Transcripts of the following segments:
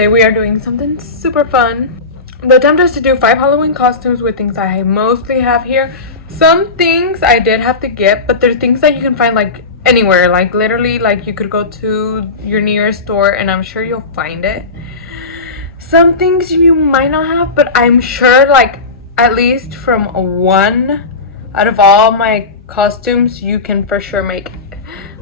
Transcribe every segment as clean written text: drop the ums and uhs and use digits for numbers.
Today we are doing something super fun. The attempt is to do 5 Halloween costumes with things I mostly have here. Some things I did have to get, but they're things that you can find like anywhere. Like literally, like you could go to your nearest store and I'm sure you'll find it. Some things you might not have, but I'm sure like at least from one out of all my costumes you can for sure make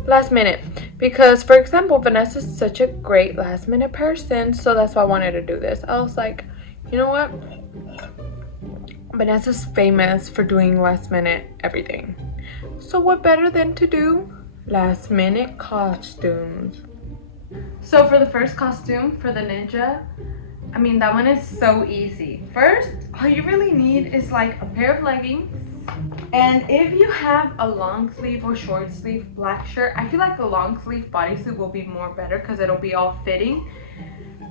last minute. Because for example, Vanessa's such a great last minute person, so that's why I wanted to do this. I was like, you know what? Vanessa's famous for doing last minute everything. So what better than to do last minute costumes? So for the first costume, for the ninja, I mean, that one is so easy. First, all you really need is like a pair of leggings. And if you have a long sleeve or short sleeve black shirt, I feel like a long sleeve bodysuit will be more better because it'll be all fitting.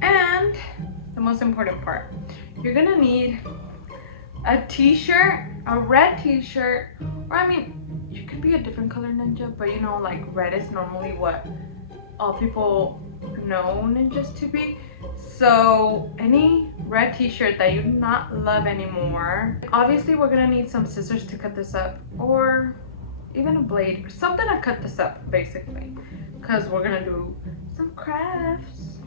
And the most important part, you're gonna need a t-shirt, a red t-shirt, or I mean, you could be a different color ninja, but you know, like red is normally what all people know ninjas to be. So any red t-shirt that you do not love anymore. Obviously we're gonna need some scissors to cut this up, or even a blade or something to cut this up basically, because we're gonna do some crafts.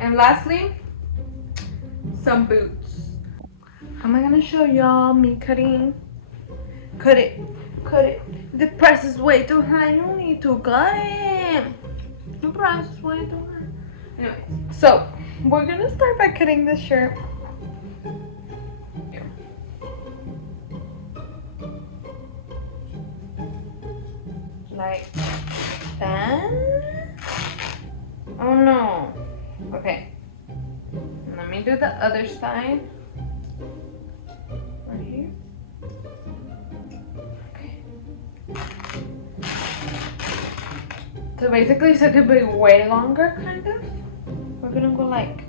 And lastly, some boots. How am I gonna show y'all me cutting? Cut it. The price is way too high. You need to cut it. The price is way too high. Anyways, so we're gonna start by cutting this shirt. Here. Like that. Oh no. Okay. Let me do the other side. Right here. Okay. So basically, it's gonna be way longer, kind of. We're gonna go like,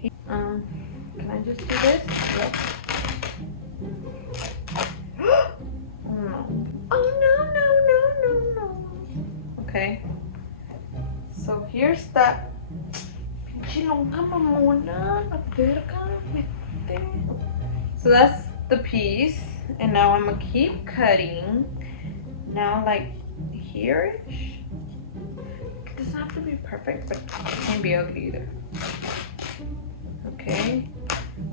can I just do this? Yep. Oh no. Oh no. Okay. So here's that. So that's the piece. And now I'm gonna keep cutting. Now like here-ish. It doesn't have to be perfect, but it can't be ugly either. Okay,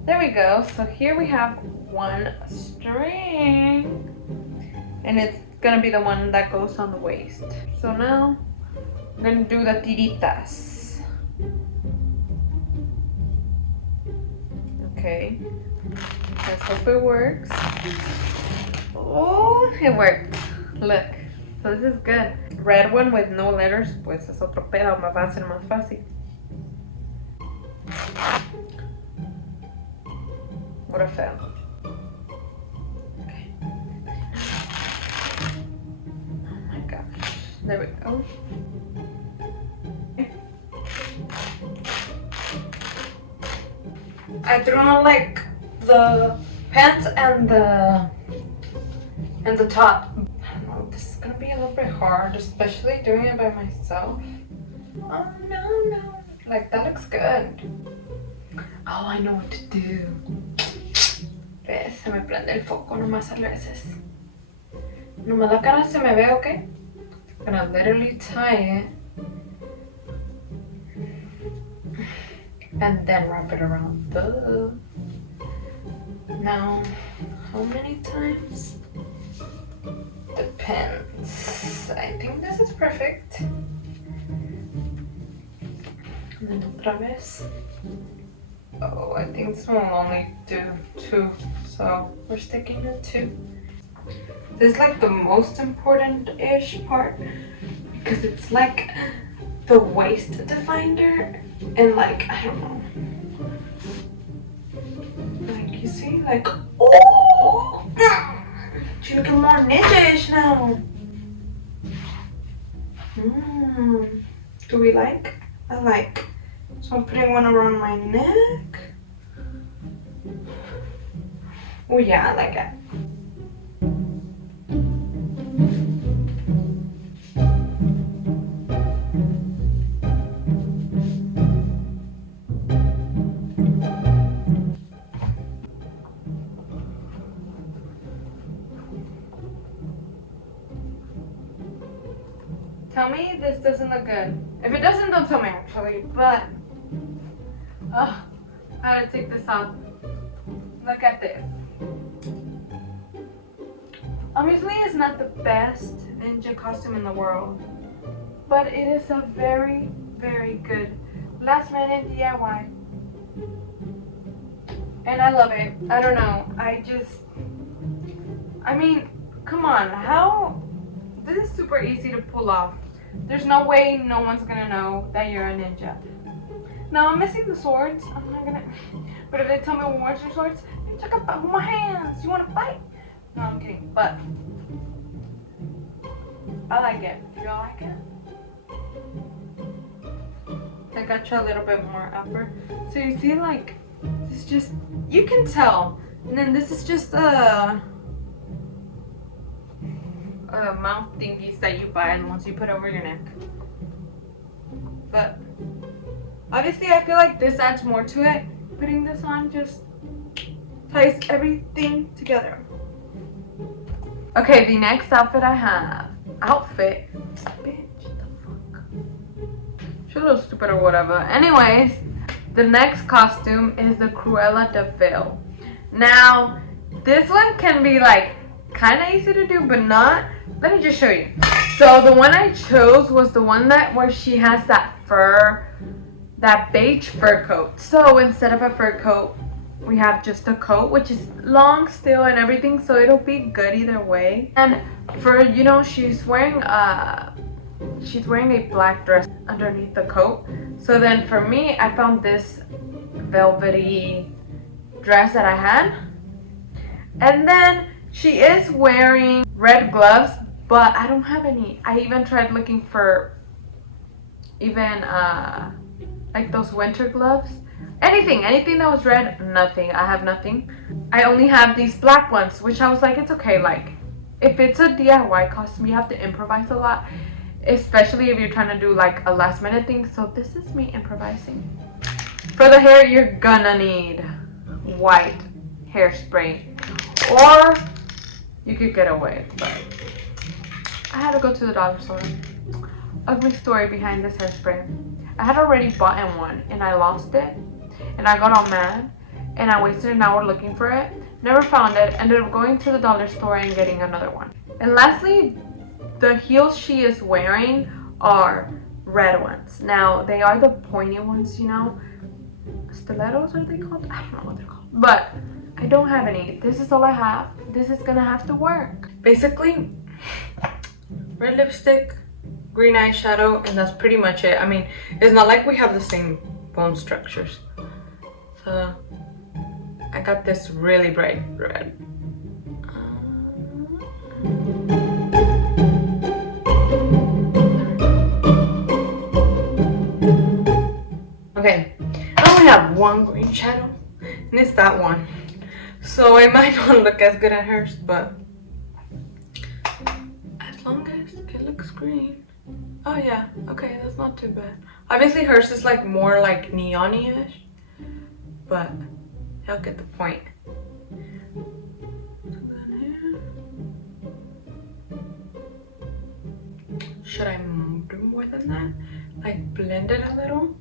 there we go. So here we have one string, and it's gonna be the one that goes on the waist. So now I'm gonna do the tiritas. Okay, let's hope it works. Oh, it worked. Look, so this is good. Red one with no letters, pues es otro pedo, me va a ser más fácil. What a fail. Okay. Oh my gosh. There we go. I threw on like the pants and the top. This is gonna be a little bit hard, especially doing it by myself. Oh no. Like that looks good. Oh, I know what to do. ¿Ves? Se me prende el foco nomás a veces. Nomás la cara se me ve, okay? I'm gonna literally tie it. And then wrap it around. Duh. Now, how many times? Depends. I think this is perfect. And then otra vez. Oh, I think this one will only do 2. So we're sticking to 2. This is like the most important-ish part, because it's like the waist definer, and like, I don't know. Like you see, like, oh! She's looking more ninja-ish now. Do we like? I like. So I'm putting one around my neck. Oh yeah, I like it. tell me this doesn't look good. If it doesn't, don't tell me actually, but I gotta take this off. Look at this. Obviously, it's not the best ninja costume in the world, but it is a very, very good last minute DIY. And I love it. I don't know. I mean, come on. How? This is super easy to pull off. There's no way no one's gonna know that you're a ninja. Now, I'm missing the swords. I'm not gonna. But if they tell me where's your swords, I took up my hands. You wanna fight? No, I'm kidding. But I like it. Do y'all like it? I got you a little bit more upper. So you see, like, this just, you can tell. And then this is just mouth thingies that you buy and once you put over your neck. But obviously I feel like this adds more to it. Putting this on just ties everything together. Okay, the next outfit I have. Bitch, the fuck. She's a little stupid or whatever. Anyways, the next costume is the Cruella De Vil. Now, this one can be like kind of easy to do, but not. Let me just show you. So the one I chose was the one where she has that fur, that beige fur coat. So instead of a fur coat, we have just a coat, which is long still and everything, so it'll be good either way. And for, you know, she's wearing a black dress underneath the coat. So then for me, I found this velvety dress that I had. And then she is wearing red gloves, but I don't have any. I even tried looking for like those winter gloves. Anything that was red, nothing. I have nothing. I only have these black ones, which I was like, it's okay. Like, if it's a DIY costume, you have to improvise a lot, especially if you're trying to do like a last minute thing. So this is me improvising. For the hair, you're gonna need white hairspray, or you could get away, but I had to go to the dollar store. Ugly story behind this hairspray. I had already bought one and I lost it, and I got all mad, and I wasted an hour looking for it. Never found it. Ended up going to the dollar store and getting another one. And lastly, the heels she is wearing are red ones. Now, they are the pointy ones, you know. Stilettos are they called? I don't know what they're called. But I don't have any. This is all I have. This is gonna have to work. Basically, red lipstick, green eyeshadow, and that's pretty much it. I mean, it's not like we have the same bone structures. So I got this really bright red. Okay, I only have one green shadow, and it's that one. So it might not look as good at hers, but as long as it looks green. Oh yeah, okay, that's not too bad. Obviously hers is like more like neon-ish, but y'all get the point. Should I do more than that? Like blend it a little?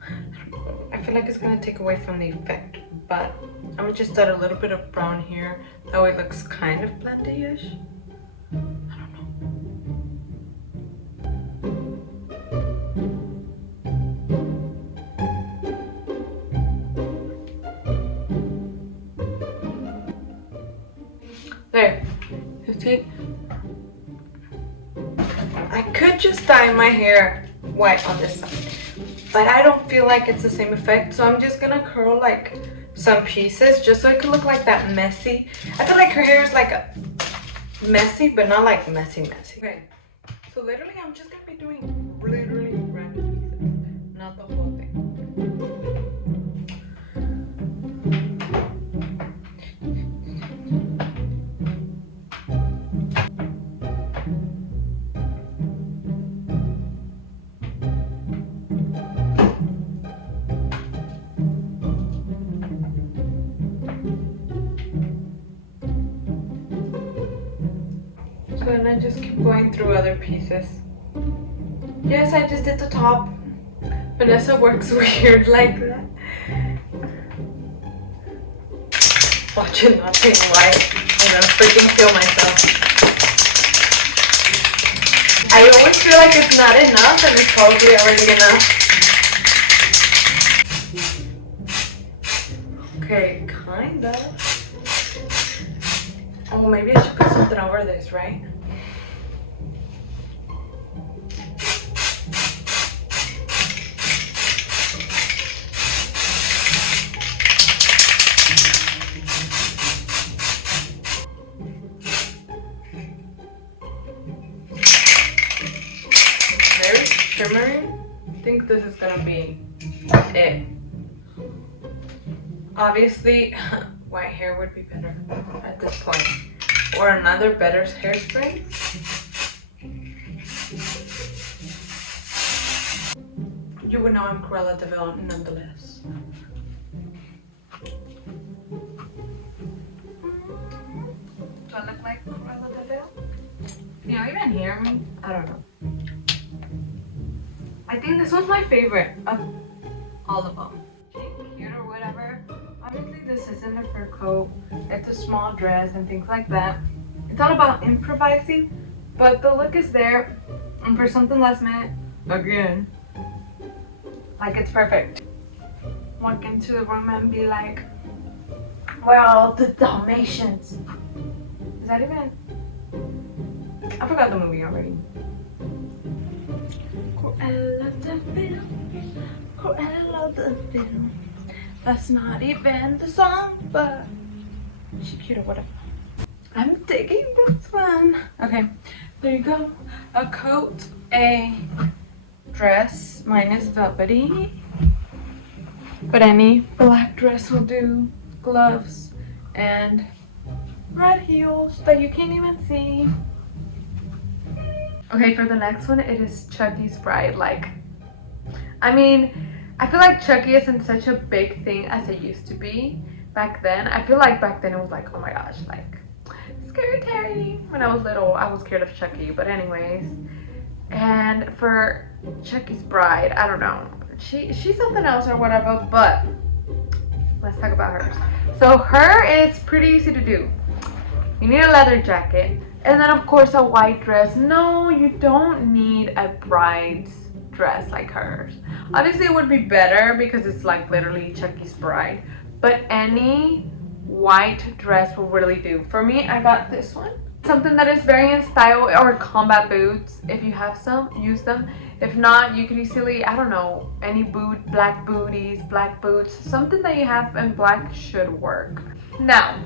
I feel like it's gonna take away from the effect, but I'm gonna just add a little bit of brown here. That way it looks kind of blendy-ish. I don't know. There. You see? I could just dye my hair white on this side, but I don't feel like it's the same effect, so I'm just gonna curl like some pieces just so it could look like that messy. I feel like her hair is like messy, but not like messy. Okay, so literally I'm just gonna be doing literally random pieces, not the whole thing. So then I just keep going through other pieces. Yes, I just did the top. Vanessa works weird like that. Watching nothing right. I'm gonna freaking kill myself. I always feel like it's not enough and it's probably already enough. Okay, kind of. Oh, maybe I should put something over this, right? Very shimmery. I think this is gonna be it. Obviously, white hair would be better at this point. Or another better hairspray. You would know I'm Cruella De Vil nonetheless. Do I look like Cruella De Vil? Can you even hear me? I don't know. I think this was my favorite of all of them. Cute or whatever. Obviously this isn't a fur coat. It's a small dress and things like that. It's all about improvising, but the look is there. And for something last minute, again, like it's perfect. Walk into the room and be like, where are all the Dalmatians? Is that even? I forgot the movie already. Cruella De Vil, Cruella De Vil. That's not even the song, but she cute or whatever. I'm digging this one. Okay, there you go. A coat, a dress. Mine is velvety, but any black dress will do. Gloves and red heels that you can't even see. Okay, for the next one, it is Chucky's bride. Like, I mean, I feel like Chucky isn't such a big thing as it used to be back then. I feel like back then it was like, oh my gosh, like, scary Terry. When I was little, I was scared of Chucky, but anyways. And for Chucky's bride, I don't know. She's something else or whatever, but let's talk about hers. So her is pretty easy to do. You need a leather jacket, and then of course a white dress. No, you don't need a bride's dress like hers. Obviously it would be better because it's like literally Chucky's bride, but any white dress will really do. For me, I got this one. Something that is very in style, or combat boots. If you have some, use them. If not, you could easily, I don't know, any boot, black booties, black boots, something that you have in black should work. Now,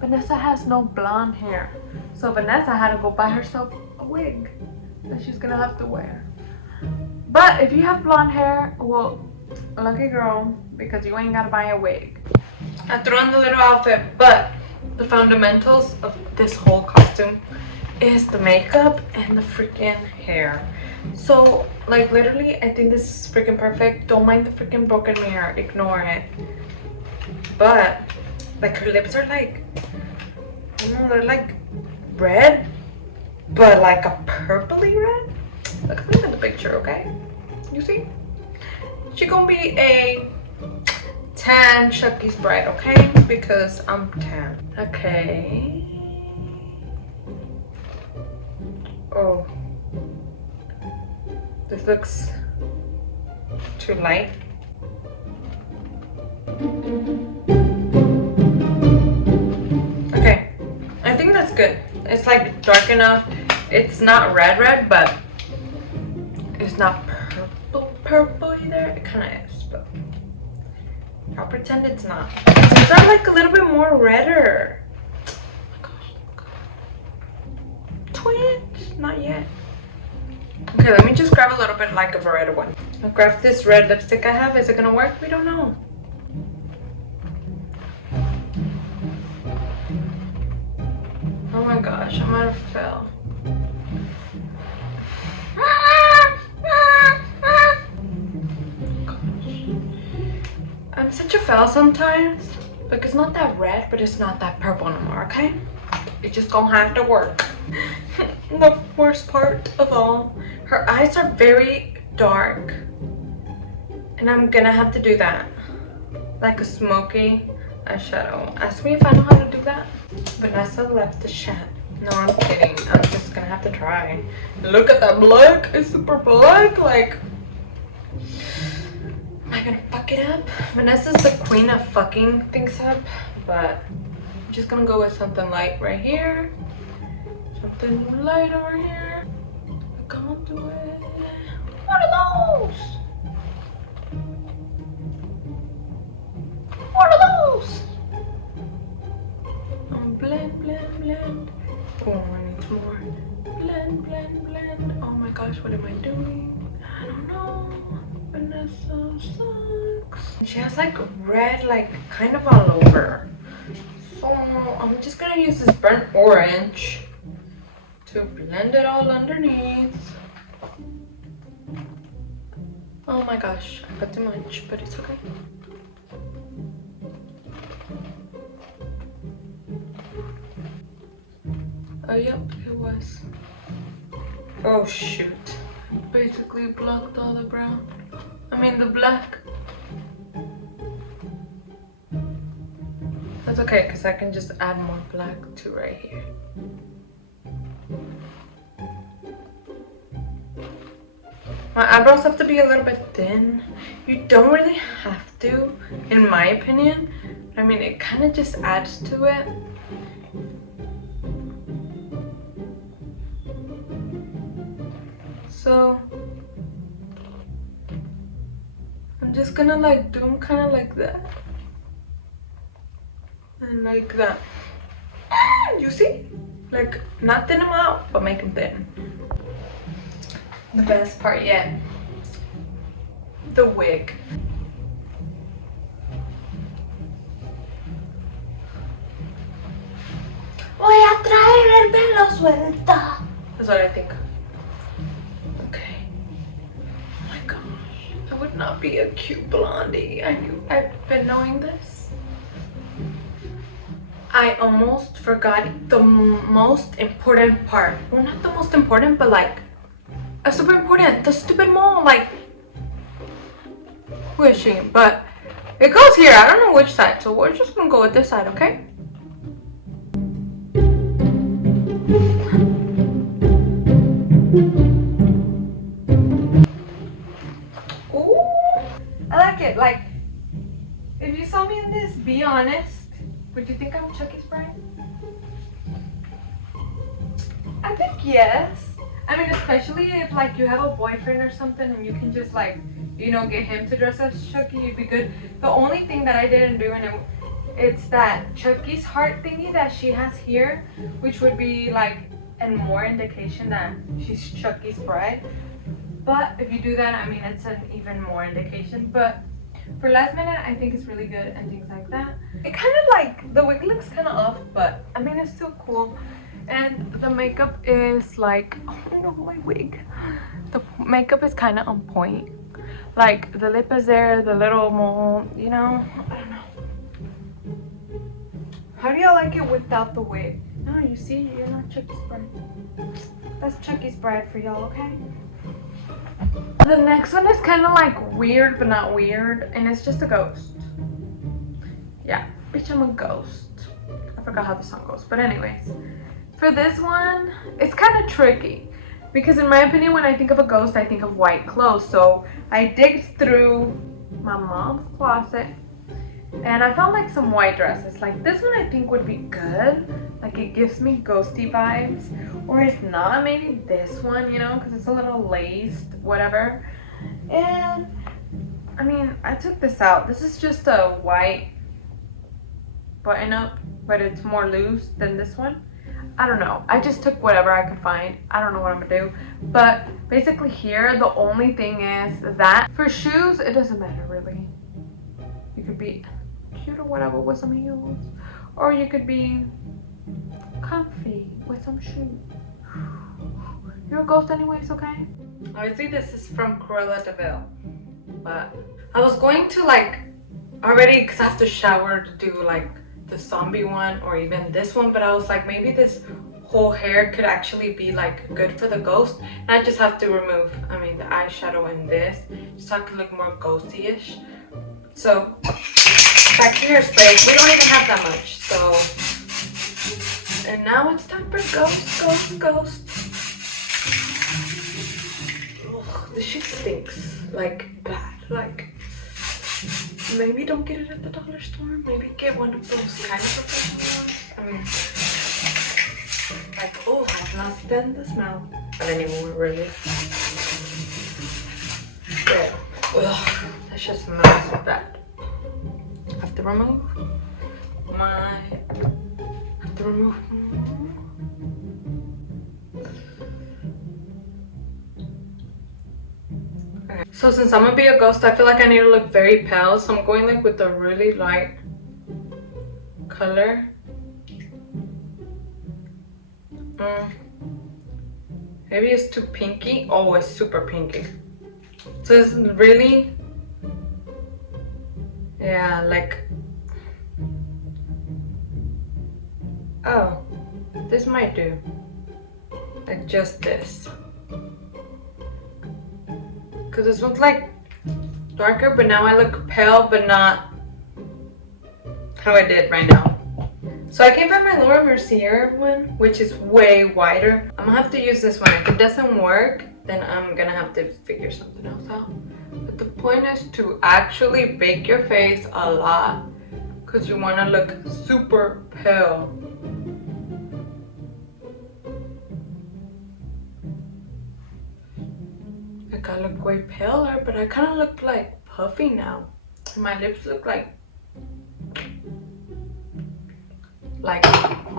Vanessa has no blonde hair, so Vanessa had to go buy herself a wig that she's gonna have to wear. But if you have blonde hair, well, lucky girl, because you ain't gotta buy a wig. I threw on the little outfit, but the fundamentals of this whole costume is the makeup and the freaking hair. So, like, literally, I think this is freaking perfect. Don't mind the freaking broken mirror, ignore it. But, like, her lips are like, I don't know, they're like red, but like a purpley red. Look at the picture, okay? You see? She gonna be a tan Chucky's bride, okay? Because I'm tan. Okay. Oh. This looks too light. Okay. I think that's good. It's like dark enough. It's not red, but it's not purple either. It kind of is, but I'll pretend it's not. It's not like a little bit more redder. Oh my gosh. Twitch, not yet. Okay, let me just grab a little bit like of a red one. I'll grab this red lipstick I have. Is it gonna work? We don't know. Oh my gosh, I might have fell. I'm such a fail sometimes. Like, it's not that red, but it's not that purple no more, okay? It's just gonna have to work. the worst part of all, her eyes are very dark. And I'm gonna have to do that. Like a smoky eyeshadow. Ask me if I know how to do that. Vanessa left the chat. No, I'm kidding. I'm just gonna have to try. Look at that black. It's super black. Like, am I gonna fuck it up? Vanessa's the queen of fucking things up. But I'm just gonna go with something light right here. Something light over here. I can't do it. What are those? What are those? Blend, blend, blend. Oh, I need more. Blend, blend, blend. Oh my gosh, what am I doing? I don't know. Vanessa sucks. She has like red, like kind of all over. So I'm just gonna use this burnt orange to blend it all underneath. Oh my gosh, I got too much, but it's okay. Oh, yep, it was. Oh, shoot. Basically blocked all the brown. I mean, the black. That's okay, because I can just add more black to right here. My eyebrows have to be a little bit thin. You don't really have to, in my opinion. I mean, it kind of just adds to it. So I'm just gonna like do them kind of like that and like that. You see, like not thin them out but make them thin. The best part yet, the wig. Voy a traer el pelo suelta. That's what I think. Would not be a cute blondie. I've been knowing this. I almost forgot the most important part. Well, not the most important, but like a super important. The stupid mole. Like, who is she? But it goes here. I don't know which side, so we're just gonna go with this side, okay? Like, if you saw me in this, be honest. Would you think I'm Chucky's bride? I think yes. I mean, especially if like you have a boyfriend or something and you can just like, you know, get him to dress as Chucky, you'd be good. The only thing that I didn't do, and it's that Chucky's heart thingy that she has here, which would be like and more indication that she's Chucky's bride. But if you do that, I mean, it's an even more indication. But for last minute, I think it's really good and things like that. It kind of like, the wig looks kind of off, but I mean, it's still cool. And the makeup is like, oh no, my wig. The makeup is kind of on point. Like, the lip is there, the little mole, you know, I don't know. How do y'all like it without the wig? No, you see, you're not Chucky's bride. That's Chucky's bride for y'all, okay? The next one is kind of like weird but not weird, and it's just a ghost. Yeah, bitch, I'm a ghost. I forgot how the song goes, but anyways, for this one, it's kind of tricky because in my opinion, when I think of a ghost, I think of white clothes. So I digged through my mom's closet and I found like some white dresses. Like this one I think would be good. Like it gives me ghosty vibes. Or if not, maybe this one, you know, because it's a little laced, whatever. And I mean, I took this out. This is just a white button up, but it's more loose than this one. I don't know. I just took whatever I could find. I don't know what I'm gonna do. But basically here, the only thing is that for shoes, it doesn't matter really. You could be cute or whatever with some heels. Or you could be comfy with some shoes. You're a ghost anyways, okay? Obviously this is from Cruella De Vil. But I was going to like already, because I have to shower to do like the zombie one or even this one, but I was like, maybe this whole hair could actually be like good for the ghost. And I just have to remove, I mean, the eyeshadow in this, just so I can look more ghosty-ish. So back to hairspray. We don't even have that much, so. And now it's time for ghost. Ugh, this shit stinks, like bad. Like, maybe don't get it at the dollar store. Maybe get one of those kind of professional ones. I mean, like, oh, I cannot stand the smell. But anymore, really. Yeah. Ugh, that shit smells so bad. I have to remove my. Okay. So since I'm gonna be a ghost, I feel like I need to look very pale. So I'm going like with a really light color. Maybe it's too pinky. Oh, it's super pinky. So it's really, yeah, like, oh, this might do. Like just this. Because this one's like darker, but now I look pale, but not how I did right now. So I came by my Laura Mercier one, which is way wider. I'm gonna have to use this one. If it doesn't work, then I'm gonna have to figure something else out. But the point is to actually bake your face a lot, because you want to look super pale. Like I look way paler, but I kind of look like puffy now. My lips look like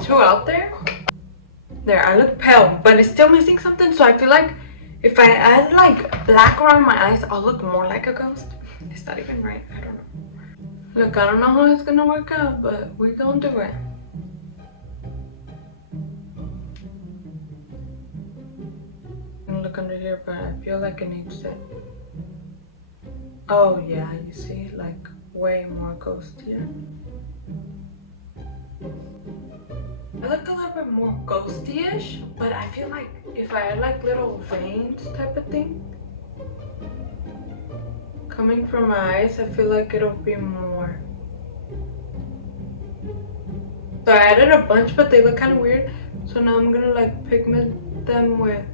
too out there. There, I look pale, but it's still missing something. So I feel like if I add like black around my eyes, I'll look more like a ghost. Is that even right? I don't know. Look, I don't know how it's gonna work out, but we're gonna do it. I'm gonna look under here, but I feel like it needs it. Oh yeah, you see, like way more ghostier. I look a little bit more ghosty-ish, but I feel like if I add like little veins type of thing coming from my eyes, I feel like it'll be more. So I added a bunch, but they look kind of weird. So now I'm gonna like pigment them with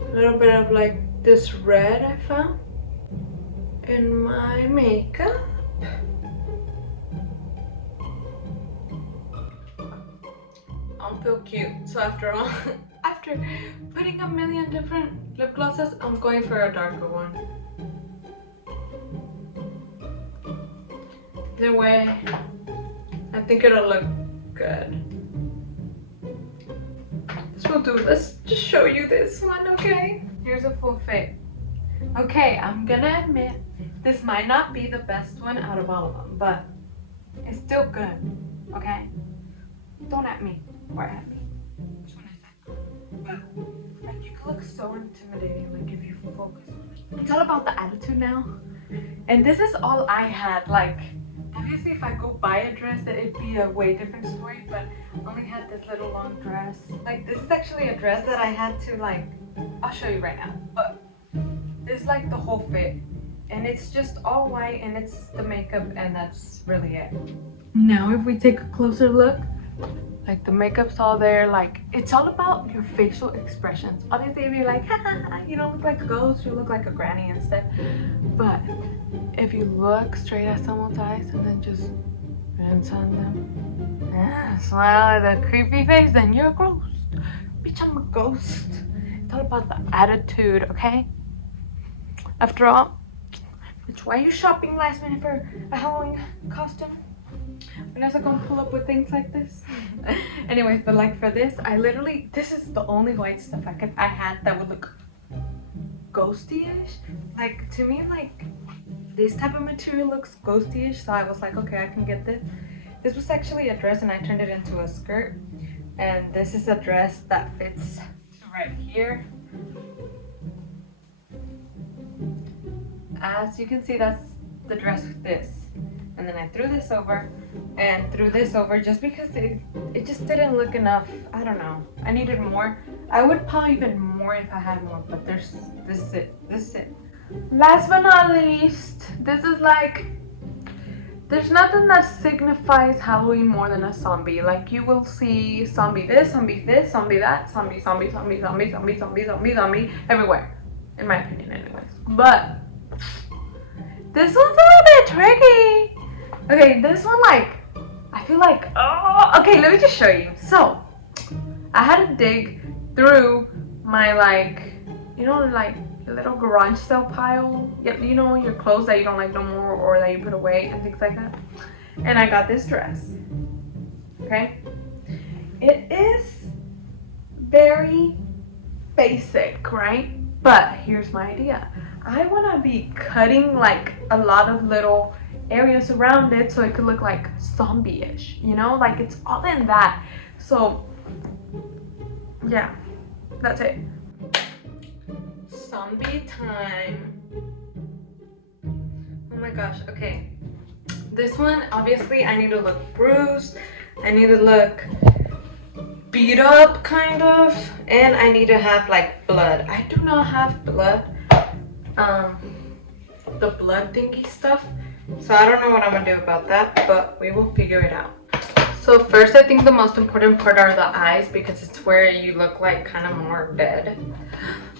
a little bit of like this red I found in my makeup. I don't feel cute, so after all, after putting a million different lip glosses, I'm going for a darker one. Either way, I think it'll look good. This will do. Let's just show you this one, okay? Here's a full fit. Okay, I'm gonna admit, this might not be the best one out of all of them, but it's still good, okay? Don't at me. Or at me. Which one is that? But like you can look so intimidating, like if you focus on it. It's all about the attitude now. And this is all I had. Like obviously if I go buy a dress, it'd be a way different story, but I only had this little long dress. Like this is actually a dress that I had to like, I'll show you right now. But this is like the whole fit. And it's just all white and it's the makeup and that's really it. Now if we take a closer look, like the makeup's all there, like it's all about your facial expressions. Obviously if you're like, ha, ha, ha, you don't look like a ghost, you look like a granny instead. But if you look straight at someone's eyes and then just rinse on them, smile at a creepy face, then you're a ghost. Bitch, I'm a ghost. It's all about the attitude, okay? After all, bitch, why are you shopping last minute for a Halloween costume? Vanessa gonna pull up with things like this. Anyways, but like for this, I literally, this is the only white stuff I had that would look ghosty-ish. Like to me, like this type of material looks ghosty-ish, so I was like, okay, I can get this. This was actually a dress and I turned it into a skirt. And this is a dress that fits right here. As you can see, that's the dress with this. and then I threw this over and threw this over just because it just didn't look enough. I don't know. I needed more. I would probably even more if I had more, but this is it. This is it. Last but not least, this is like, there's nothing that signifies Halloween more than a zombie. Like, you will see zombie this, zombie this, zombie that, zombie, zombie, zombie, zombie, zombie, zombie, zombie, zombie, everywhere. In my opinion, anyways. But this one's a little bit tricky. Okay, this one, like, I feel like, oh, okay, let me just show you. So, I had to dig through my, like, you know, like, your little garage sale pile. Yep, you know, your clothes that you don't like no more or that you put away and things like that. And I got this dress. Okay? It is very basic, right? But here's my idea. I want to be cutting like a lot of little areas around it so it could look like zombie-ish, you know? Like, it's all in that. So, yeah, that's it. Zombie time. Oh my gosh, okay. This one, obviously, I need to look bruised. I need to look beat up, kind of. And I need to have, like, blood. I do not have blood. The blood thingy stuff. So I don't know what I'm gonna do about that, but we will figure it out. So first, I think the most important part are the eyes, because it's where you look like kind of more dead.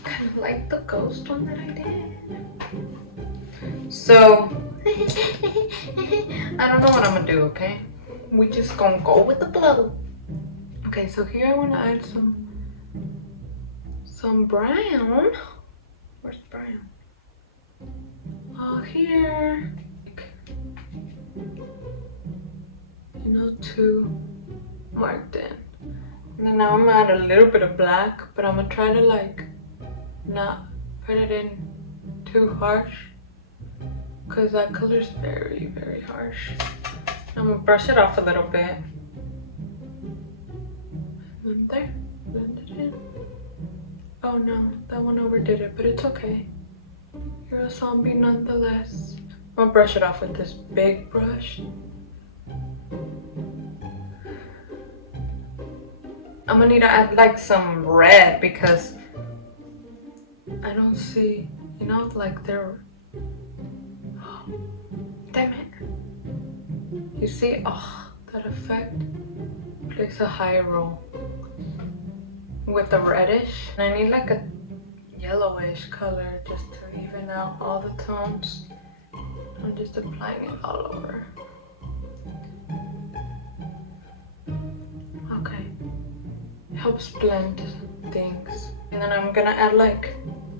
Kind of like the ghost one that I did. So, I don't know what I'm gonna do, okay? We just gonna go with the flow. Okay, so here I want to add some brown. Where's brown? Oh, here. You know, two marked in. And then now I'm gonna add a little bit of black, but I'm gonna try to like not put it in too harsh, because that color is very, very harsh. I'm gonna brush it off a little bit. And there, blend it in. Oh no, that one overdid it, but it's okay. You're a zombie nonetheless. I'm gonna brush it off with this big brush. I'm gonna need to add like some red, because I don't see, you know, like they're, oh, damn it. You see, oh, that effect takes a high roll with the reddish. And I need like a yellowish color just to even out all the tones. I'm just applying it all over. Okay, helps blend things. And then I'm gonna add like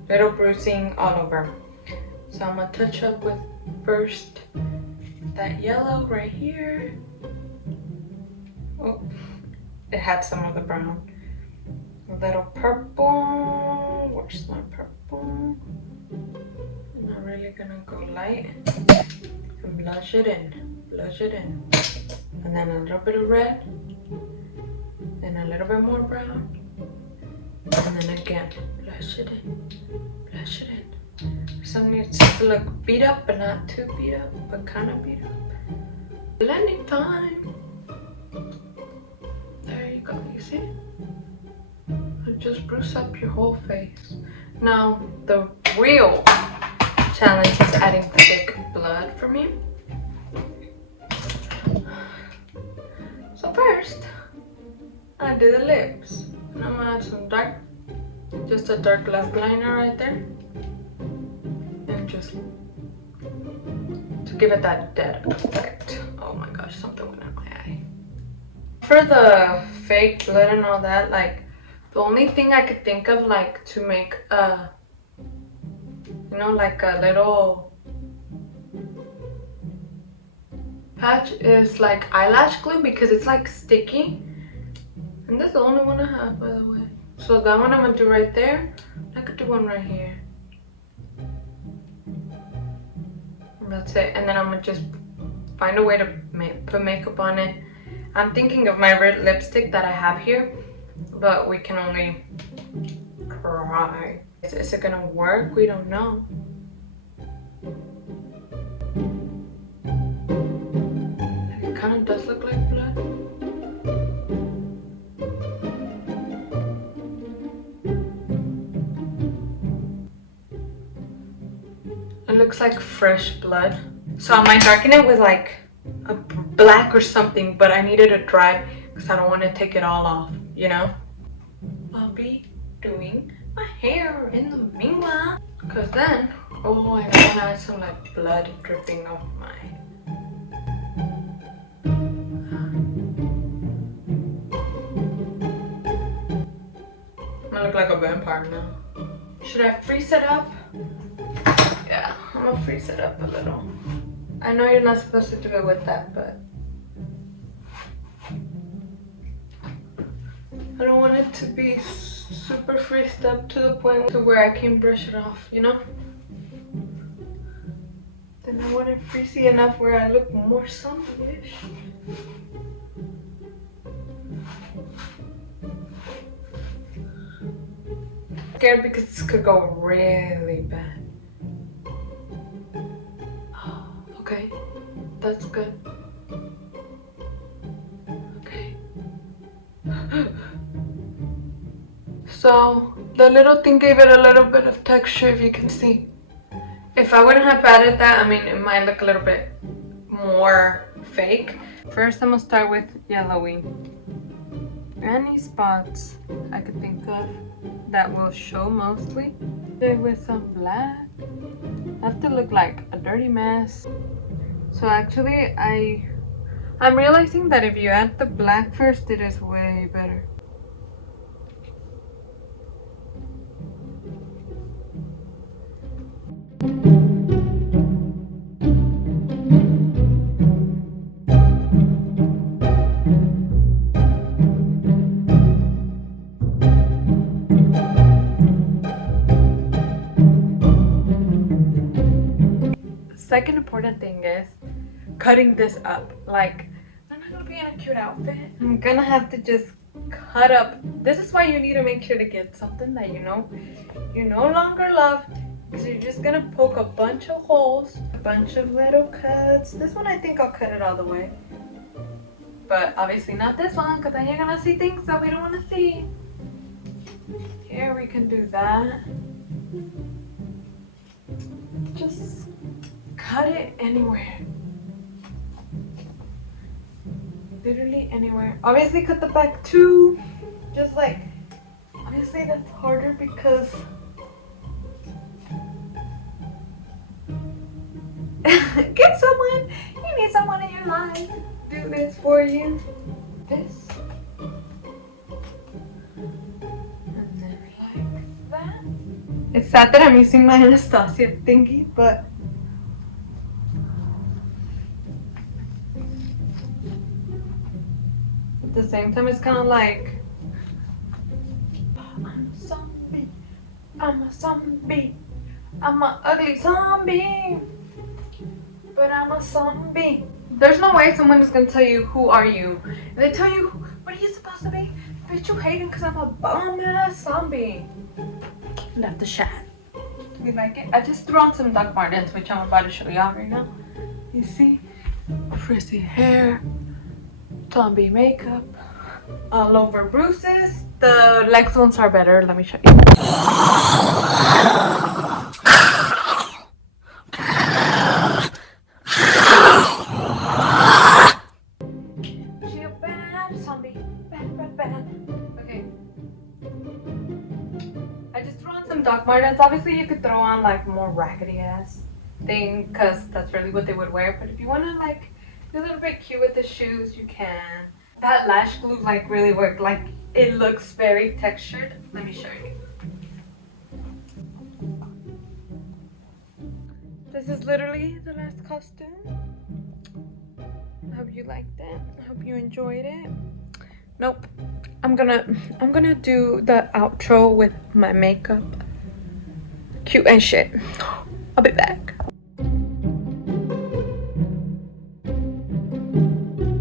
little bruising all over. So I'm gonna touch up with first that yellow right here. Oh, it had some of the brown. A little purple. Where's my purple? I'm not really gonna go light. And blush it in. Blush it in. And then a little bit of red. And a little bit more brown. And then again, blush it in. Blush it in. Some needs to look beat up, but not too beat up, but kind of beat up. Blending time. There you go, you see? Just bruise up your whole face. Now, the real challenge is adding thick blood for me. So first, I do the lips. And I'm gonna add some dark, just a dark lip liner right there. And just to give it that dead effect. Oh my gosh, something went in my eye. For the fake blood and all that, like, the only thing I could think of, like, to make a, you know, like a little patch is like eyelash glue, because it's like sticky. And that's the only one I have, by the way. So that one I'm gonna do right there. I could do one right here. And that's it. And then I'm gonna just find a way to put makeup on it. I'm thinking of my red lipstick that I have here, but we can only try. Is it gonna work? We don't know. kind of does look like blood. It looks like fresh blood. So I might darken it with like a black or something, but I needed it to dry because I don't want to take it all off, you know? I'll be doing my hair in the meanwhile. Because then, oh, I gotta have some like blood dripping off my head. I'm gonna look like a vampire now. Should I freeze it up? Yeah, I'm gonna freeze it up a little. I know you're not supposed to do it with that, but I don't want it to be super freezed up to the point to where I can brush it off, you know? Then I want it freezy enough where I look more zombie-ish. Scared because this could go really bad. Okay, that's good. Okay. So the little thing gave it a little bit of texture, if you can see. If I wouldn't have added that, I mean, it might look a little bit more fake. First, I'm gonna start with yellowing. Any spots I could think of that will show mostly. With some black. I have to look like a dirty mess. So actually, I'm realizing that if you add the black first, it is way better. Second important thing is cutting this up. Like, I'm not gonna be in a cute outfit. I'm gonna have to just cut up. This is why you need to make sure to get something that you know you no longer love, because you're just gonna poke a bunch of holes, a bunch of little cuts. This one, I think I'll cut it all the way, but obviously not this one, because then you're gonna see things that we don't want to see. Here we can do that. Just cut it anywhere. Literally anywhere. Obviously cut the back too. Just like, obviously that's harder because get someone. You need someone in your life do this for you. This. And then like that. It's sad that I'm using my Anastasia thingy, but at the same time, it's kind of like, I'm a zombie, I'm a zombie, I'm an ugly zombie, but I'm a zombie. There's no way someone is gonna tell you, who are you? If they tell you, what are you supposed to be? Bitch, you hating because I'm a bum-ass zombie. Left the shot. Do we like it? I just threw on some Doc Martens, which I'm about to show y'all right now. You see? Frizzy hair. Zombie makeup, all over bruises. The legs ones are better. Let me show you. She a bad zombie. Bad. Okay. I just threw on some Doc Martens. Obviously, you could throw on like more raggedy ass thing, because that's really what they would wear. But if you want to like a little bit cute with the shoes, you can. That lash glue like really worked. Like, it looks very textured. Let me show you. This is literally the last costume. I hope you liked it. I hope you enjoyed it. Nope. I'm gonna do the outro with my makeup. Cute and shit. I'll be back.